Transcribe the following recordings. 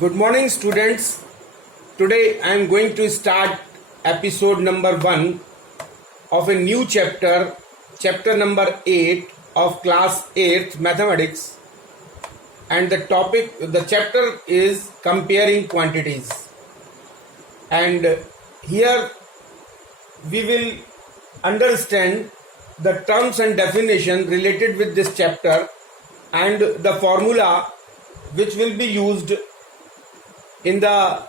Good morning, students. Today I am going to start episode number 1 of a new chapter, chapter number 8 of class 8th mathematics. And the chapter is comparing quantities. And here we will understand the terms and definition related with this chapter and the formula which will be used in the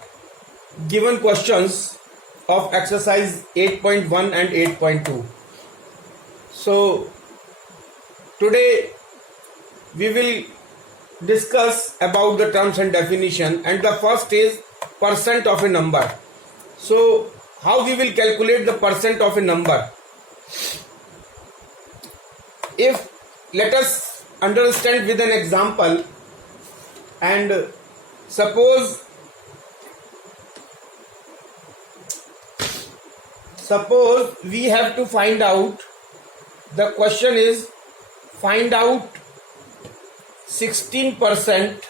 given questions of exercise 8.1 and 8.2. So today we will discuss about the terms and definition, and the first is percent of a number. So how we will calculate the percent of a number? If let us understand with an example, and suppose we have to find out, the question is find out 16%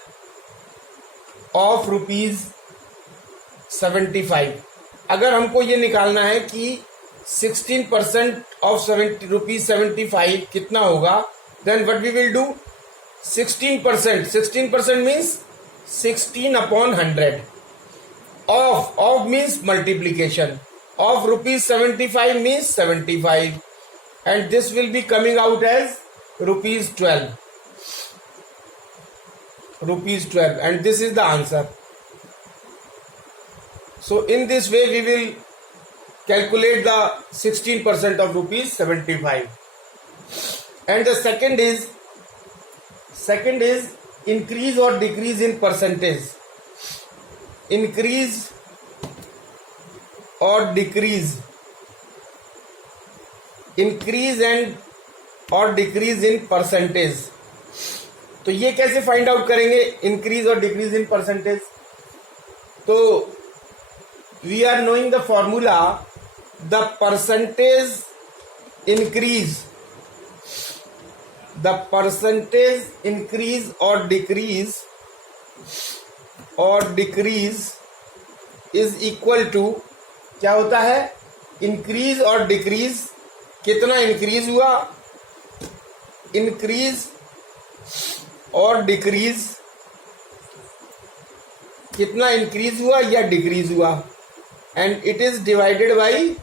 of rupees 75. अगर हमको ये निकालना है कि 16% of rupees 75 कितना होगा, then what we will do, 16% means 16 upon 100. Of means multiplication. Of rupees 75 means 75, and this will be coming out as rupees 12, and this is the answer. So in this way we will calculate the 16% of rupees 75. And the second is increase or decrease in percentage. Increase और decrease, increase and और decrease in percentage. तो ये कैसे find out करेंगे increase और decrease in percentage? तो we are knowing the formula, the percentage increase और decrease is equal to, क्या होता है, इंक्रीज और डिक्रीज. कितना इंक्रीज हुआ, इंक्रीज और डिक्रीज, कितना इंक्रीज हुआ या डिक्रीज हुआ, and it is divided by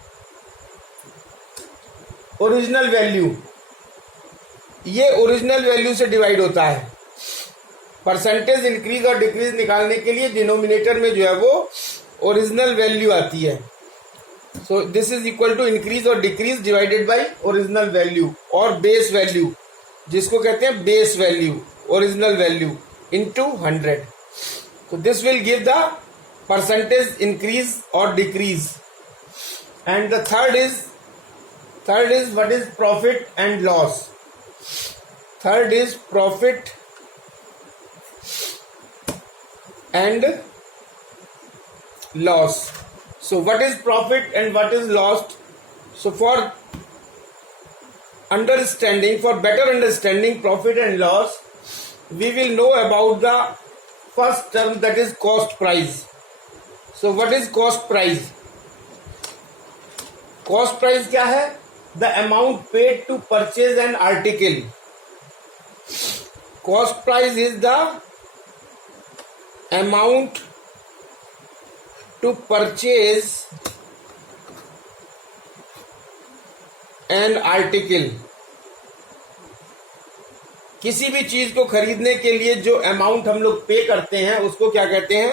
original value. ये ओरिजिनल वैल्यू से डिवाइड होता है. परसेंटेज इंक्रीज और डिक्रीज निकालने के लिए डिनोमिनेटर में जो है वो ओरिजिनल वैल्यू आती है. So this is equal to increase or decrease divided by original value और base value, जिसको कहते हैं base value, original value into 100. So this will give the percentage increase or decrease. And the third is what is profit and loss. Third is profit and loss. So what is profit and what is loss? So for better understanding profit and loss, we will know about the first term, that is cost price. So what is cost price? Cost price क्या है? The amount paid to purchase an article. Cost price is the amount to purchase an article. किसी भी चीज को खरीदने के लिए जो अमाउंट हम लोग पे करते हैं उसको क्या कहते हैं,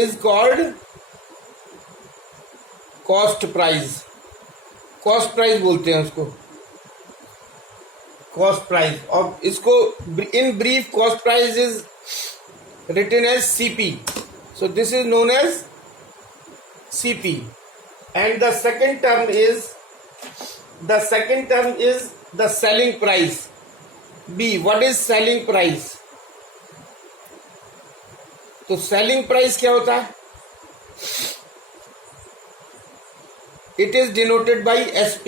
is called cost price. Cost price बोलते हैं उसको, कॉस्ट प्राइस. और इसको in brief cost price is written as CP. So this is known as CP. And the second term is the selling price. B. What is selling price? तो selling price क्या होता है? It is denoted by SP.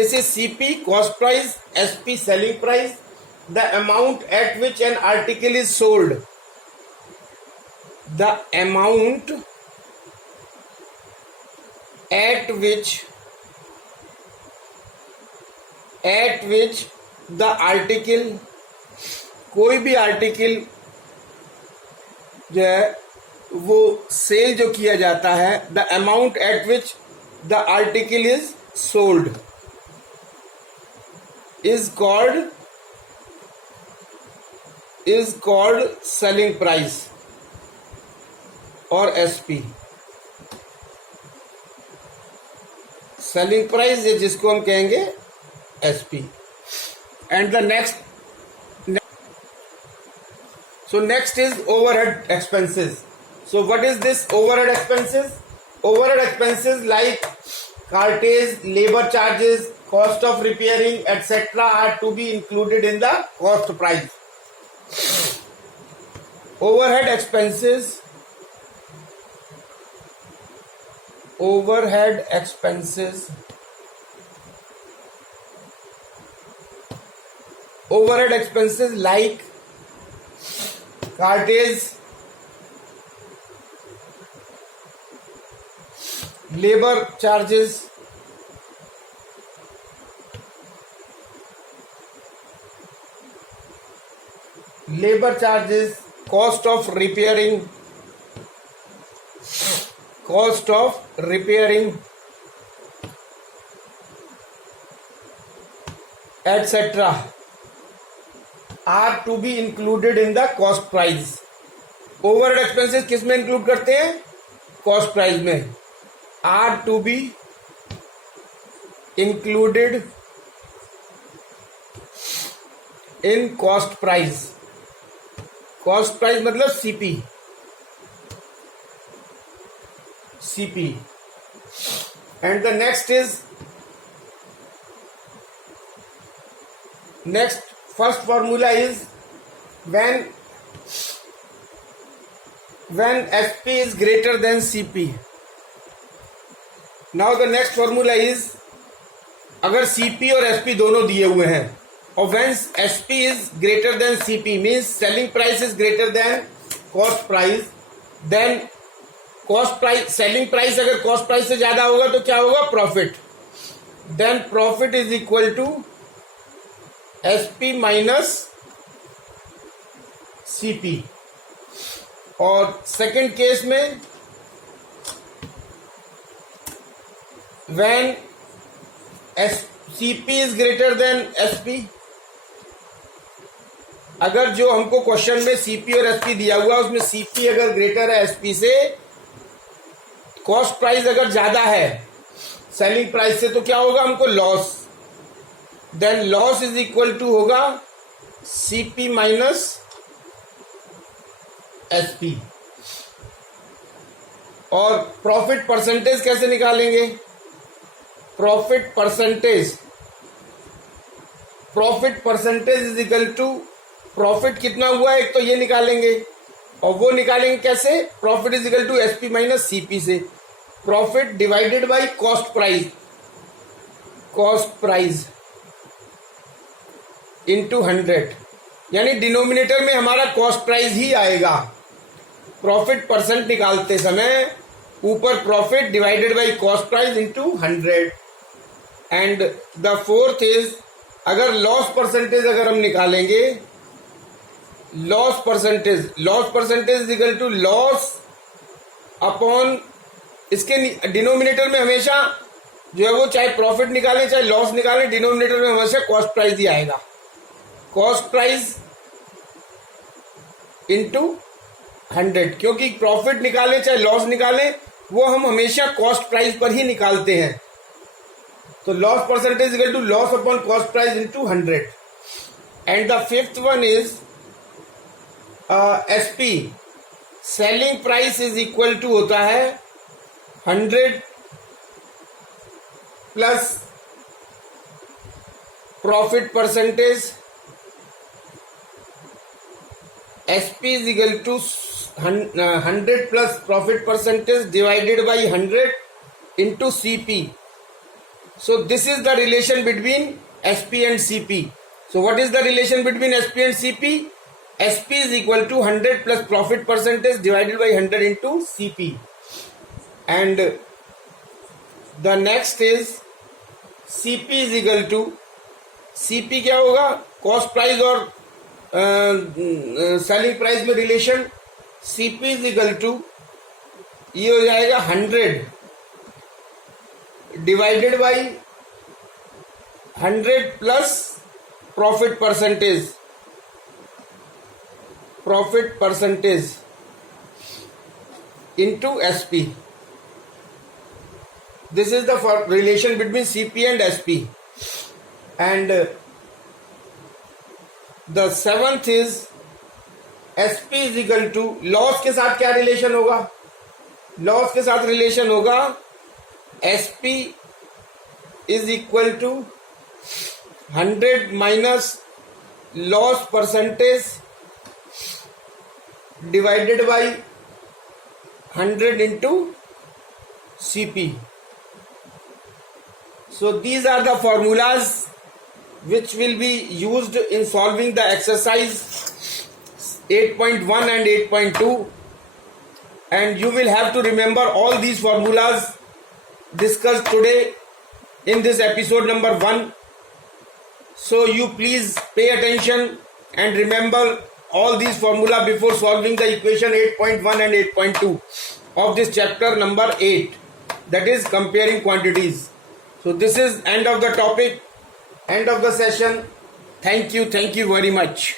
This is CP, cost price, SP, selling price. The amount at which an article is sold. the amount at which the article, कोई भी article जो है वो cell जो किया जाता है, the amount at which the article is sold is called selling price और एसपी। सेलिंग प्राइस है जिसको हम कहेंगे SP. And the next is overhead expenses. So what is this overhead expenses? Overhead expenses like cartage, labor charges, cost of repairing, etc. are to be included in the cost price. Overhead expenses like cartage, labor charges, cost of repairing, etc. are to be included in the cost price. Overhead expenses किस में include करते हैं? Cost price में। are to be included in cost price. Cost price मतलब CP. And the next first formula is when SP is greater than CP. Now the next formula is अगर CP और SP दोनों दिए हुए हैं और when SP is greater than CP means selling price is greater than cost price, then selling price अगर cost price से ज्यादा होगा तो क्या होगा? Profit. then profit is equal to SP minus CP। और सेकेंड केस में when CP is greater than SP, अगर जो हमको क्वेश्चन में CP और SP दिया हुआ उसमें CP अगर ग्रेटर है SP से, कॉस्ट प्राइस अगर ज्यादा है सेलिंग प्राइस से, तो क्या होगा? हमको loss. Then loss is equal to होगा CP माइनस SP। और प्रॉफिट परसेंटेज कैसे निकालेंगे? Profit percentage is equal to profit कितना हुआ एक तो ये निकालेंगे और वो निकालेंगे कैसे? Profit is equal to SP minus CP से। Profit divided by cost price into 100, यानी डिनोमिनेटर में हमारा कॉस्ट प्राइस ही आएगा। प्रॉफिट परसेंट निकालते समय ऊपर profit divided by cost price into 100। And the fourth is अगर लॉस परसेंटेज अगर हम निकालेंगे, loss percentage equal to loss upon, इसके डिनोमिनेटर में हमेशा जो है वो चाहे प्रॉफिट निकालें चाहे लॉस निकालें, डिनोमिनेटर में हमेशा कॉस्ट प्राइस ही आएगा। कॉस्ट प्राइस इंटू 100, क्योंकि प्रॉफिट निकालें चाहे लॉस निकालें वो हम हमेशा कॉस्ट प्राइस पर ही निकालते हैं। तो loss percentage equal to loss upon cost price into 100। And the fifth one is SP, selling price is equal to होता है 100 plus profit percentage. SP is equal to 100 plus profit percentage divided by 100 into CP. So this is the relation between SP and CP. So what is the relation between SP and CP? SP is equal to 100 plus profit percentage divided by 100 into CP. And the next is CP is equal to, CP क्या होगा, cost price और selling price में relation. CP is equal to, ये हो जाएगा 100 divided by 100 plus profit percentage into SP. This is the relation between CP and SP. And the seventh is SP is equal to, loss के साथ क्या relation होगा, loss के साथ relation होगा SP is equal to 100 minus loss percentage divided by 100 into CP. So these are the formulas which will be used in solving the exercise 8.1 and 8.2, and you will have to remember all these formulas discussed today in this episode number 1. So you please pay attention and remember all these formula before solving the equation 8.1 and 8.2 of this chapter number 8, that is comparing quantities. So this is end of the topic, end of the session. Thank you very much.